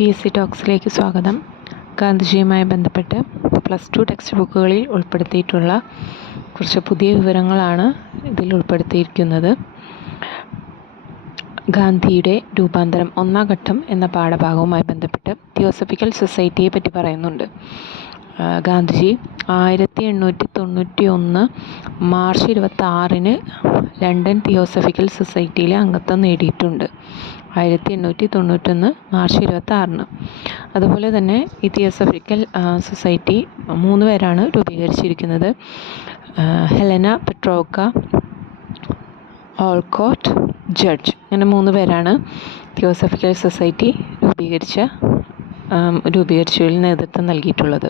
PSC ടോക്സിലേക്ക് സ്വാഗതം. ഗാന്ധിജിയുമായി ബന്ധപ്പെട്ട് +2 text ബുക്കുകളിൽ ഉൾപ്പെടുത്തിയിട്ടുള്ള കുറച്ച് പുതിയ വിവരങ്ങളാണ് ഇതിൽ ഉൾപ്പെടുത്തിയിരിക്കുന്നത്. ഗാന്ധിയുടെ രൂപാന്തരം 1-ാം ഘട്ടം എന്ന പാഠഭാഗവുമായി ബന്ധപ്പെട്ട് തിയോസഫിക്കൽ സൊസൈറ്റിയെ പറ്റി പറയുന്നുണ്ട്. ഗാന്ധിജി 1891 മാർച്ച് 26 ലണ്ടൻ തിയോസഫിക്കൽ സൊസൈറ്റിയിലെ അംഗത്വം നേടിയിട്ടുണ്ട്. 1891 മാർച്ച് 26. അതുപോലെ തന്നെ ഈ തിയോസഫിക്കൽ സൊസൈറ്റി 3 പേരാണ് രൂപീകരിച്ചിരിക്കുന്നത്. ഹെലന പെട്രോവ്ക, ഓൾക്കോട്ട്, ജഡ്ജ്, അങ്ങനെ 3 പേരാണ് തിയോസഫിക്കൽ സൊസൈറ്റി രൂപീകരിച്ചതിൽ നേതൃത്വം നൽകിയിട്ടുള്ളത്.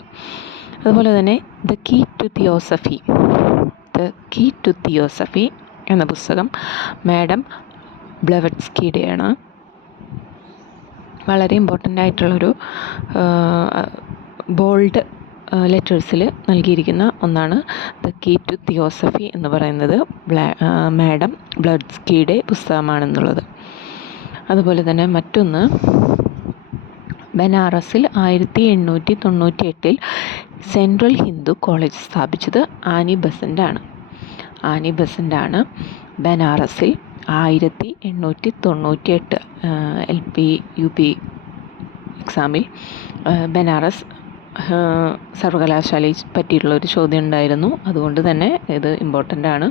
അതുപോലെ തന്നെ ദ കീ ടു തിയോസഫി എന്ന പുസ്തകം മാഡം ബ്ലവറ്റ്സ്കിയുടെയാണ്. വളരെ ഇമ്പോർട്ടൻ്റ് ആയിട്ടുള്ളൊരു ബോൾഡ് ലെറ്റേഴ്സിൽ നൽകിയിരിക്കുന്ന ഒന്നാണ് ദ കീ ടു തിയോസഫി എന്ന് പറയുന്നത്. മാഡം ബ്ലവറ്റ്സ്കിയുടെ പുസ്തകമാണെന്നുള്ളത്. അതുപോലെ തന്നെ മറ്റൊന്ന്, ബനാറസിൽ 1898 സെൻട്രൽ ഹിന്ദു കോളേജ് സ്ഥാപിച്ചത് ആനി ബസൻ്റ് ആണ്. ബനാറസിൽ 1898 LP UP എക്സാമിൽ ബനാറസ് സർവകലാശാലയെ പറ്റിയിട്ടുള്ളൊരു ചോദ്യം ഉണ്ടായിരുന്നു. അതുകൊണ്ട് തന്നെ ഇത് ഇമ്പോർട്ടൻ്റ് ആണ്.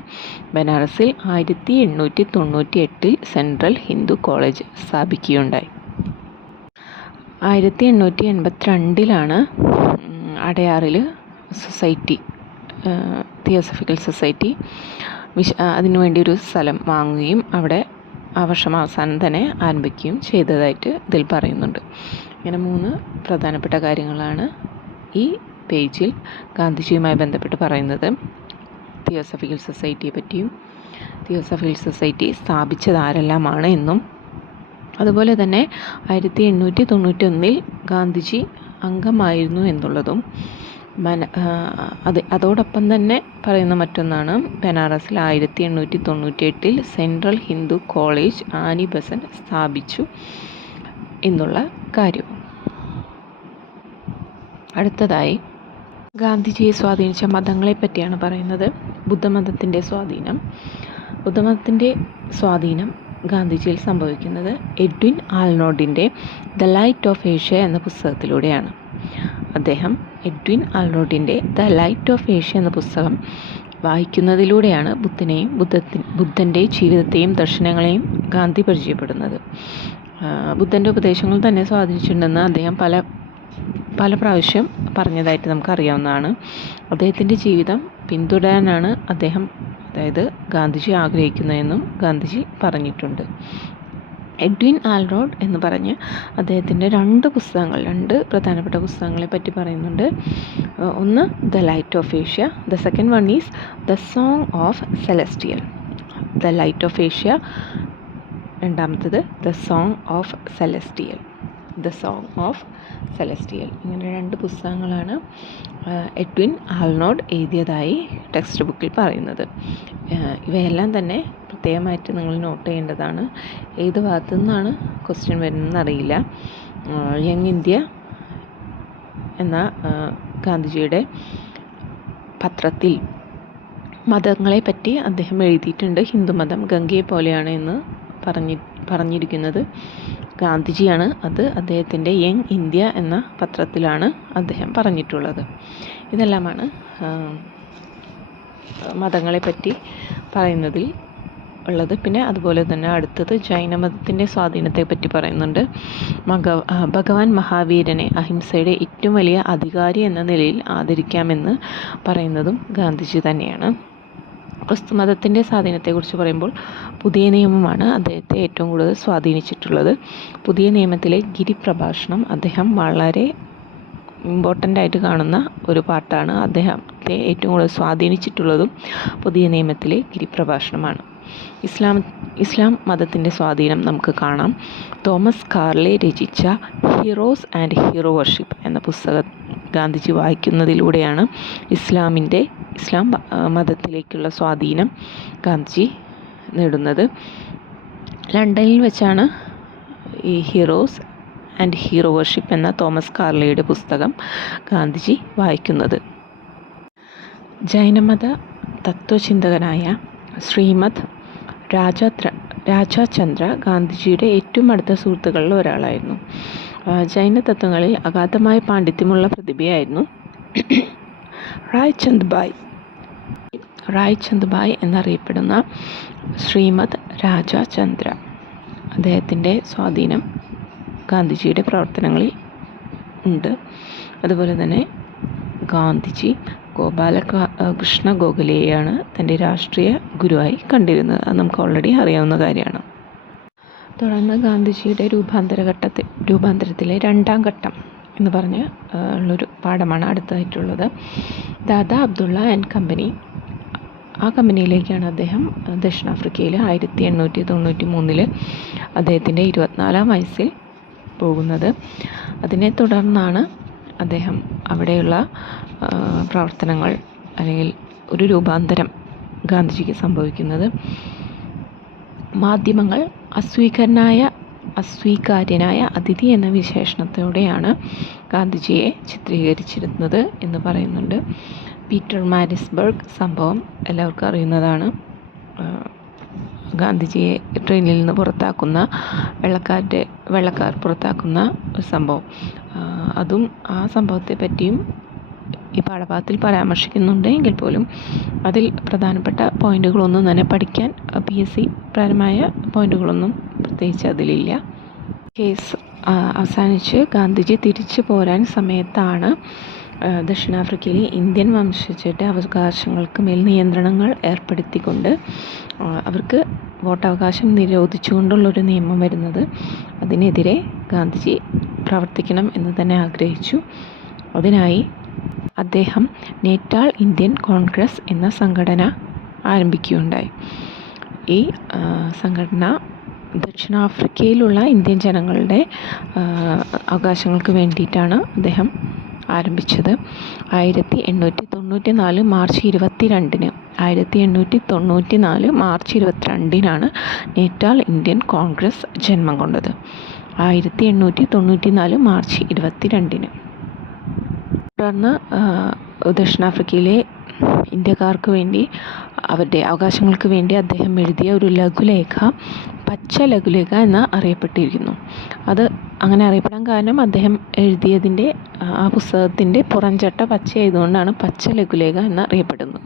ബനാറസിൽ 1898 സെൻട്രൽ ഹിന്ദു കോളേജ് സ്ഥാപിക്കുകയുണ്ടായി. 1882 അടയാറിൽ സൊസൈറ്റി, തിയോസഫിക്കൽ സൊസൈറ്റി അതിനുവേണ്ടി ഒരു സ്ഥലം വാങ്ങുകയും അവിടെ ആ വർഷം അവസാനം തന്നെ ആരംഭിക്കുകയും ചെയ്തതായിട്ട് ഇതിൽ പറയുന്നുണ്ട്. ഇങ്ങനെ 3 പ്രധാനപ്പെട്ട കാര്യങ്ങളാണ് ഈ പേജിൽ ഗാന്ധിജിയുമായി ബന്ധപ്പെട്ട് പറയുന്നത്. തിയോസഫിക്കൽ സൊസൈറ്റിയെ പറ്റിയും തിയോസഫിക്കൽ സൊസൈറ്റി സ്ഥാപിച്ചത് ആരെല്ലാമാണ് എന്നും, അതുപോലെ തന്നെ 1891 ഗാന്ധിജി അംഗമായിരുന്നു എന്നുള്ളതും, അതോടൊപ്പം തന്നെ പറയുന്ന മറ്റൊന്നാണ്, ബനാറസിൽ 1898 central Hindu college Annie Besant സ്ഥാപിച്ചു എന്നുള്ള കാര്യവും. അടുത്തതായി ഗാന്ധിജിയെ സ്വാധീനിച്ച മതങ്ങളെ പറ്റിയാണ് പറയുന്നത്. ബുദ്ധമതത്തിൻ്റെ സ്വാധീനം ഗാന്ധിജിയിൽ സംഭവിക്കുന്നത് എഡ്വിൻ ആൾനോട്ടിൻ്റെ ദ ലൈറ്റ് ഓഫ് ഏഷ്യ എന്ന പുസ്തകത്തിലൂടെയാണ്. അദ്ദേഹം എഡ്വിൻ ആൾനോട്ടിൻ്റെ ദ ലൈറ്റ് ഓഫ് ഏഷ്യ എന്ന പുസ്തകം വായിക്കുന്നതിലൂടെയാണ് ബുദ്ധൻ്റെ ജീവിതത്തെയും ദർശനങ്ങളെയും ഗാന്ധി പരിചയപ്പെടുന്നത്. ബുദ്ധൻ്റെ ഉപദേശങ്ങൾ തന്നെ സ്വാധീനിച്ചിട്ടുണ്ടെന്ന് അദ്ദേഹം പല പ്രാവശ്യം പറഞ്ഞതായിട്ട് നമുക്കറിയാവുന്നതാണ്. അദ്ദേഹത്തിൻ്റെ ജീവിതം പിന്തുടരാനാണ് അതായത് ഗാന്ധിജി ആഗ്രഹിക്കുന്നതെന്നും ഗാന്ധിജി പറഞ്ഞിട്ടുണ്ട്. എഡ്വിൻ ആൾനോട്ട് എന്ന് പറഞ്ഞ് അദ്ദേഹത്തിൻ്റെ 2 പ്രധാനപ്പെട്ട പുസ്തകങ്ങളെ പറ്റി പറയുന്നുണ്ട്. ഒന്ന് the light of Asia, the second one is the song of celestial. The light of Asia, രണ്ടാമത്തത് ദ സോങ് ഓഫ് സെലസ്റ്റിയൽ. ഇങ്ങനെ 2 പുസ്തകങ്ങളാണ് എഡ്വിൻ ആൾനോട്ട് എഴുതിയതായി ടെക്സ്റ്റ് ബുക്കിൽ പറയുന്നത്. ഇവയെല്ലാം തന്നെ പ്രത്യേകമായിട്ട് നിങ്ങൾ നോട്ട് ചെയ്യേണ്ടതാണ്. ഏത് ഭാഗത്തു നിന്നാണ് ക്വസ്റ്റ്യൻ വരുന്നതെന്ന് അറിയില്ല. യങ് ഇന്ത്യ എന്ന ഗാന്ധിജിയുടെ പത്രത്തിൽ മതങ്ങളെ പറ്റി അദ്ദേഹം എഴുതിയിട്ടുണ്ട്. ഹിന്ദുമതം ഗംഗയെ പോലെയാണ് എന്ന് പറഞ്ഞിരിക്കുന്നത് ഗാന്ധിജിയാണ്. അത് അദ്ദേഹത്തിൻ്റെ യങ് ഇന്ത്യ എന്ന പത്രത്തിലാണ് അദ്ദേഹം പറഞ്ഞിട്ടുള്ളത്. ഇതെല്ലാമാണ് മതങ്ങളെ പറ്റി പറയുന്നതിൽ ഉള്ളത്. പിന്നെ അതുപോലെ തന്നെ അടുത്തത് ജൈനമതത്തിൻ്റെ സ്വാധീനത്തെ പറ്റി പറയുന്നുണ്ട്. ഭഗവാൻ മഹാവീരനെ അഹിംസയുടെ ഏറ്റവും വലിയ അധികാരി എന്ന നിലയിൽ ആദരിക്കാമെന്ന് പറയുന്നതും ഗാന്ധിജി തന്നെയാണ്. ക്രിസ്തുമതത്തിൻ്റെ സ്വാധീനത്തെക്കുറിച്ച് പറയുമ്പോൾ പുതിയ നിയമമാണ് അദ്ദേഹത്തെ ഏറ്റവും കൂടുതൽ സ്വാധീനിച്ചിട്ടുള്ളത്. പുതിയ നിയമത്തിലെ ഗിരിപ്രഭാഷണം അദ്ദേഹം വളരെ ഇമ്പോർട്ടൻ്റ് ആയിട്ട് കാണുന്ന ഒരു പാർട്ടാണ്. അദ്ദേഹത്തെ ഏറ്റവും കൂടുതൽ സ്വാധീനിച്ചിട്ടുള്ളതും പുതിയ നിയമത്തിലെ ഗിരിപ്രഭാഷണമാണ്. ഇസ്ലാം മതത്തിൻ്റെ സ്വാധീനം നമുക്ക് കാണാം. തോമസ് കാർലെ രചിച്ച ഹീറോസ് ആൻഡ് ഹീറോ വർഷിപ്പ് എന്ന പുസ്തകം ഗാന്ധിജി വായിക്കുന്നതിലൂടെയാണ് ഇസ്ലാം മതത്തിലേക്കുള്ള സ്വാധീനം ഗാന്ധിജി നേടുന്നത്. ലണ്ടനിൽ വെച്ചാണ് ഈ ഹീറോസ് ആൻഡ് ഹീറോ വർഷിപ്പ് എന്ന തോമസ് കാർലയുടെ പുസ്തകം ഗാന്ധിജി വായിക്കുന്നത്. ജൈനമത തത്വചിന്തകനായ ശ്രീമദ് രാജാചന്ദ്ര ഗാന്ധിജിയുടെ ഏറ്റവും അടുത്ത സുഹൃത്തുക്കളിൽ ഒരാളായിരുന്നു. ജൈന തത്വങ്ങളിൽ അഗാധമായ പാണ്ഡിത്യമുള്ള പ്രതിഭയായിരുന്നു റായ്ചന്ദ് ഭായ് എന്നറിയപ്പെടുന്ന ശ്രീമദ് രാജാചന്ദ്ര. അദ്ദേഹത്തിൻ്റെ സ്വാധീനം ഗാന്ധിജിയുടെ പ്രവർത്തനങ്ങളിൽ ഉണ്ട്. അതുപോലെ തന്നെ ഗാന്ധിജി ഗോപാലകൃഷ്ണ ഗോഖലെയാണ് തൻ്റെ രാഷ്ട്രീയ ഗുരുവായി കണ്ടിരുന്നത്. അത് നമുക്ക് ഓൾറെഡി അറിയാവുന്ന കാര്യമാണ്. തുടർന്ന് ഗാന്ധിജിയുടെ രൂപാന്തരത്തിലെ രണ്ടാം ഘട്ടം എന്ന് പറഞ്ഞ് ഉള്ളൊരു പാഠമാണ് അടുത്തതായിട്ടുള്ളത്. Dada Abdullah and company. ആ കമ്പനിയിലേക്കാണ് അദ്ദേഹം ദക്ഷിണാഫ്രിക്കയിൽ 1893 അദ്ദേഹത്തിൻ്റെ 24-ാം വയസ്സിൽ പോകുന്നത്. അതിനെ തുടർന്നാണ് അദ്ദേഹം അവിടെയുള്ള പ്രവർത്തനങ്ങൾ അല്ലെങ്കിൽ ഒരു രൂപാന്തരം ഗാന്ധിജിക്ക് സംഭവിക്കുന്നത്. മാധ്യമങ്ങൾ അസ്വീകാര്യനായ അതിഥി എന്ന വിശേഷണത്തോടെയാണ് ഗാന്ധിജിയെ ചിത്രീകരിച്ചിരുന്നത് എന്ന് പറയുന്നുണ്ട്. പീറ്റർ മാരിസ്ബർഗ് സംഭവം എല്ലാവർക്കും അറിയുന്നതാണ്. ഗാന്ധിജിയെ ട്രെയിനിൽ നിന്ന് പുറത്താക്കുന്ന വെള്ളക്കാർ പുറത്താക്കുന്ന ഒരു സംഭവം. അതും ആ സംഭവത്തെ പറ്റിയും ഈ പാഠഭാഗത്തിൽ പരാമർശിക്കുന്നുണ്ട്. എങ്കിൽ പോലും അതിൽ പ്രധാനപ്പെട്ട പോയിന്റുകളൊന്നും തന്നെ പഠിക്കാൻ PSC പരമായ പോയിന്റുകളൊന്നും പ്രത്യേകിച്ച് അതിലില്ല. കേസ് അവസാനിച്ച് ഗാന്ധിജി തിരിച്ചു പോരാൻ സമയത്താണ് ദക്ഷിണാഫ്രിക്കയിലെ ഇന്ത്യൻ വംശജരുടെ അവകാശങ്ങൾക്ക് മേൽ നിയന്ത്രണങ്ങൾ ഏർപ്പെടുത്തിക്കൊണ്ട് അവർക്ക് വോട്ടവകാശം നിരോധിച്ചുകൊണ്ടുള്ളൊരു നിയമം വരുന്നത്. അതിനെതിരെ ഗാന്ധിജി പ്രവർത്തിക്കണം എന്ന് തന്നെ ആഗ്രഹിച്ചു. അതിനായി അദ്ദേഹം നേറ്റാൾ ഇന്ത്യൻ കോൺഗ്രസ് എന്ന സംഘടന ആരംഭിക്കുകയുണ്ടായി. ഈ സംഘടന ദക്ഷിണാഫ്രിക്കയിലുള്ള ഇന്ത്യൻ ജനങ്ങളുടെ അവകാശങ്ങൾക്ക് വേണ്ടിയിട്ടാണ് അദ്ദേഹം ആരംഭിച്ചത്. 1894 മാർച്ച് 22-ന് നേറ്റാൾ ഇന്ത്യൻ കോൺഗ്രസ് ജന്മം കൊണ്ടത്. 1894 മാർച്ച് 22-ന്. തുടർന്ന് ദക്ഷിണാഫ്രിക്കയിലെ ഇന്ത്യക്കാർക്ക് വേണ്ടി അവരുടെ അവകാശങ്ങൾക്ക് വേണ്ടി അദ്ദേഹം എഴുതിയ ഒരു ലഘുലേഖ പച്ച ലഘുലേഖ എന്ന് അറിയപ്പെട്ടിരിക്കുന്നു. അത് അങ്ങനെ അറിയപ്പെടാൻ കാരണം അദ്ദേഹം എഴുതിയതിൻ്റെ ആ പുസ്തകത്തിൻ്റെ പുറംചട്ട പച്ചയായതുകൊണ്ടാണ് പച്ച ലഘുലേഖ എന്ന് അറിയപ്പെടുന്നത്.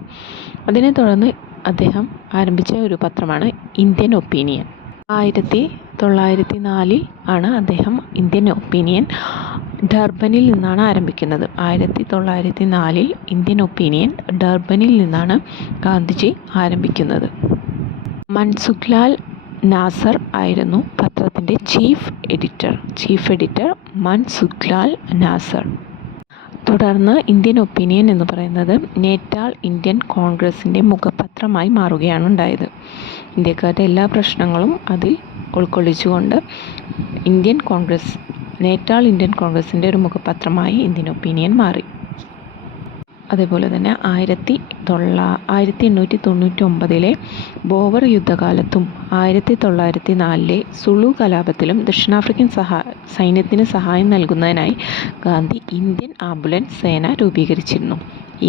അതിനെ തുടർന്ന് അദ്ദേഹം ആരംഭിച്ച ഒരു പത്രമാണ് ഇന്ത്യൻ ഒപ്പീനിയൻ. 1904 ആണ് അദ്ദേഹം ഇന്ത്യൻ ഒപ്പീനിയൻ ഡർബനിൽ നിന്നാണ് ആരംഭിക്കുന്നത്. 1904 ഇന്ത്യൻ ഒപ്പീനിയൻ ഡർബനിൽ നിന്നാണ് ഗാന്ധിജി ആരംഭിക്കുന്നത്. മൻസുഖ്ലാൽ നാസർ ആയിരുന്നു പത്രത്തിൻ്റെ ചീഫ് എഡിറ്റർ മൻസുഖ്ലാൽ നാസർ. തുടർന്ന് ഇന്ത്യൻ ഒപ്പീനിയൻ എന്ന് പറയുന്നത് നേറ്റാൾ ഇന്ത്യൻ കോൺഗ്രസിൻ്റെ മുഖപത്രമായി മാറുകയാണ് ഉണ്ടായത്. ഇന്ത്യക്കാരുടെ എല്ലാ പ്രശ്നങ്ങളും അതിൽ ഉൾക്കൊള്ളിച്ചുകൊണ്ട് നേറ്റാൾ ഇന്ത്യൻ കോൺഗ്രസിൻ്റെ ഒരു മുഖപത്രമായി ഇന്ത്യൻ ഒപ്പീനിയൻ മാറി. അതേപോലെ തന്നെ 1899 ബോവർ യുദ്ധകാലത്തും 1904 സുളു കലാപത്തിലും ദക്ഷിണാഫ്രിക്കൻ സൈന്യത്തിന് സഹായം നൽകുന്നതിനായി ഗാന്ധി ഇന്ത്യൻ ആംബുലൻസ് സേന രൂപീകരിച്ചിരുന്നു.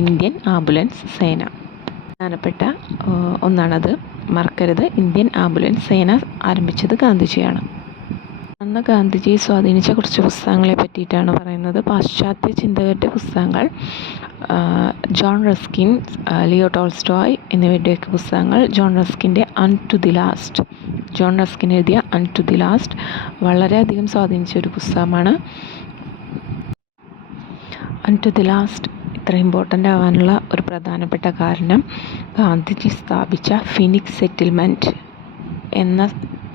ഇന്ത്യൻ ആംബുലൻസ് സേന പ്രധാനപ്പെട്ട ഒന്നാണത്, മറക്കരുത്. ഇന്ത്യൻ ആംബുലൻസ് സേന ആരംഭിച്ചത് ഗാന്ധിജിയാണ്. അന്ന് ഗാന്ധിജിയെ സ്വാധീനിച്ച കുറച്ച് പുസ്തകങ്ങളെ പറ്റിയിട്ടാണ് പറയുന്നത്. പാശ്ചാത്യ ചിന്തകരുടെ പുസ്തകങ്ങൾ, ജോൺ റസ്കിൻ, ലിയോ ടോൾസ്റ്റോയ് എന്നിവരുടെയൊക്കെ പുസ്തകങ്ങൾ. ജോൺ റസ്കിൻ എഴുതിയ അൺ ടു ദി ലാസ്റ്റ് വളരെയധികം സ്വാധീനിച്ച ഒരു പുസ്തകമാണ്. അൺ ടു ദി ലാസ്റ്റ് ഇത്ര ഇമ്പോർട്ടൻ്റ് ആവാനുള്ള ഒരു പ്രധാനപ്പെട്ട കാരണം ഗാന്ധിജി സ്ഥാപിച്ച ഫിനിക്സ് സെറ്റിൽമെൻറ്റ്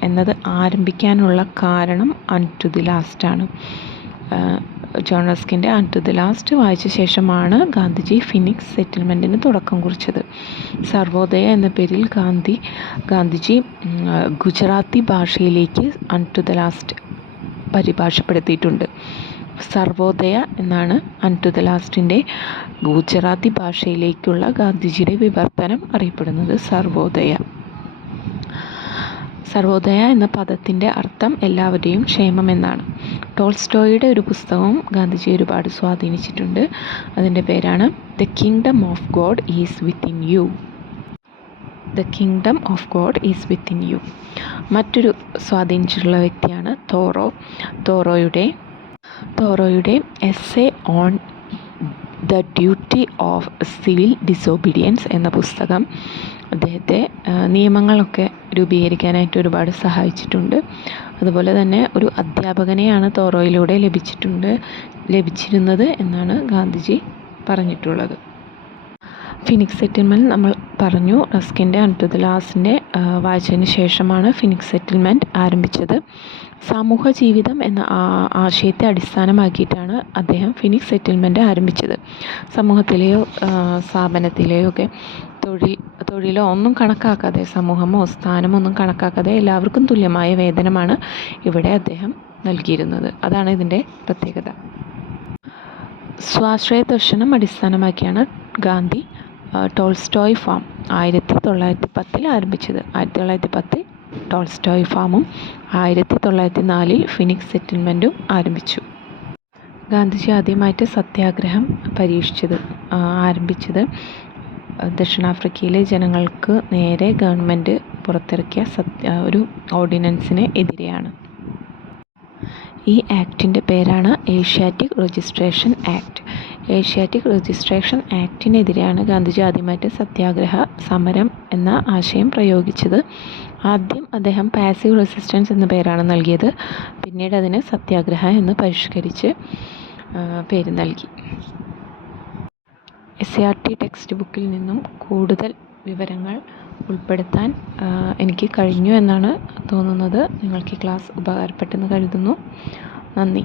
എന്നത് ആരംഭിക്കാനുള്ള കാരണം അൺ ടു ദി ലാസ്റ്റാണ്. ജോൺ റസ്കിൻ്റെ അൺ ടു ദി ലാസ്റ്റ് വായിച്ച ശേഷമാണ് ഗാന്ധിജി ഫിനിക്സ് സെറ്റിൽമെൻറ്റിന് തുടക്കം കുറിച്ചത്. സർവോദയ എന്ന പേരിൽ ഗാന്ധിജി ഗുജറാത്തി ഭാഷയിലേക്ക് അൺ ടു ദി ലാസ്റ്റ് പരിഭാഷപ്പെടുത്തിയിട്ടുണ്ട്. സർവോദയ എന്നാണ് അൺ ടു ദി ലാസ്റ്റിൻ്റെ ഗുജറാത്തി ഭാഷയിലേക്കുള്ള ഗാന്ധിജിയുടെ വിവർത്തനം അറിയപ്പെടുന്നത്. സർവോദയ. സർവോദയ എന്ന പദത്തിൻ്റെ അർത്ഥം എല്ലാവരുടെയും ക്ഷേമം എന്നാണ്. ടോൾസ്റ്റോയുടെ ഒരു പുസ്തകവും ഗാന്ധിജി ഒരുപാട് സ്വാധീനിച്ചിട്ടുണ്ട്. അതിൻ്റെ പേരാണ് the kingdom of God is within you. The kingdom of God is within you. മറ്റൊരു സ്വാധീനിച്ചിട്ടുള്ള വ്യക്തിയാണ് തോറോ. തോറോയുടെ essay on the duty of civil disobedience എന്ന പുസ്തകം അദ്ദേഹത്തെ നിയമങ്ങളൊക്കെ രൂപീകരിക്കാനായിട്ട് ഒരുപാട് സഹായിച്ചിട്ടുണ്ട്. അതുപോലെ തന്നെ ഒരു അധ്യാപകനെയാണ് തോറോയിലൂടെ ലഭിച്ചിരുന്നത് എന്നാണ് ഗാന്ധിജി പറഞ്ഞിട്ടുള്ളത്. ഫിനിക്സ് സെറ്റിൽമെൻറ്റ് നമ്മൾ പറഞ്ഞു. റസ്കിൻ്റെ അൺടു ദ ലാസ്റ്റിൻ്റെ വായിച്ചതിന് ശേഷമാണ് ഫിനിക്സ് സെറ്റിൽമെൻറ്റ് ആരംഭിച്ചത്. സമൂഹ ജീവിതം എന്ന ആശയത്തെ അടിസ്ഥാനമാക്കിയിട്ടാണ് അദ്ദേഹം ഫിനിക്സ് സെറ്റിൽമെൻറ്റ് ആരംഭിച്ചത്. സമൂഹത്തിലെയോ സ്ഥാപനത്തിലെയോ ഒക്കെ തൊഴിലോ ഒന്നും കണക്കാക്കാതെ, സമൂഹമോ സ്ഥാനമോ ഒന്നും കണക്കാക്കാതെ എല്ലാവർക്കും തുല്യമായ വേതനമാണ് ഇവിടെ അദ്ദേഹം നൽകിയിരുന്നത്. അതാണ് ഇതിൻ്റെ പ്രത്യേകത. സ്വാശ്രയ ദർശനം അടിസ്ഥാനമാക്കിയാണ് ഗാന്ധി ടോൾസ്റ്റോയ് ഫാം 1910 ആരംഭിച്ചത്. 1910 ടോൾസ്റ്റോയ് ഫാമും 1904 ഫിനിക്സ് സെറ്റിൽമെൻറ്റും ആരംഭിച്ചു. ഗാന്ധിജി ആദ്യമായിട്ട് സത്യാഗ്രഹം ആരംഭിച്ചത് ദക്ഷിണാഫ്രിക്കയിലെ ജനങ്ങൾക്ക് നേരെ ഗവൺമെൻറ് പുറത്തിറക്കിയ ഒരു ഓർഡിനൻസിന് എതിരെയാണ്. ഈ ആക്ടിൻ്റെ പേരാണ് Asiatic registration act. Asiatic registration ആക്ടിനെതിരെയാണ് ഗാന്ധിജി ആദ്യമായിട്ട് സത്യാഗ്രഹ സമരം എന്ന ആശയം പ്രയോഗിച്ചത്. ആദ്യം അദ്ദേഹം പാസീവ് റെസിസ്റ്റൻസ് എന്ന പേരാണ് നൽകിയത്. പിന്നീട് അതിന് സത്യാഗ്രഹ എന്ന് പരിഷ്കരിച്ച് പേര് നൽകി. SCERT ടെക്സ്റ്റ് ബുക്കിൽ നിന്നും കൂടുതൽ വിവരങ്ങൾ ഉൾപ്പെടുത്താൻ എനിക്ക് കഴിഞ്ഞു എന്നാണ് തോന്നുന്നത്. നിങ്ങൾക്ക് ഈ ക്ലാസ് ഉപകാരപ്പെട്ടെന്ന് കരുതുന്നു. നന്ദി.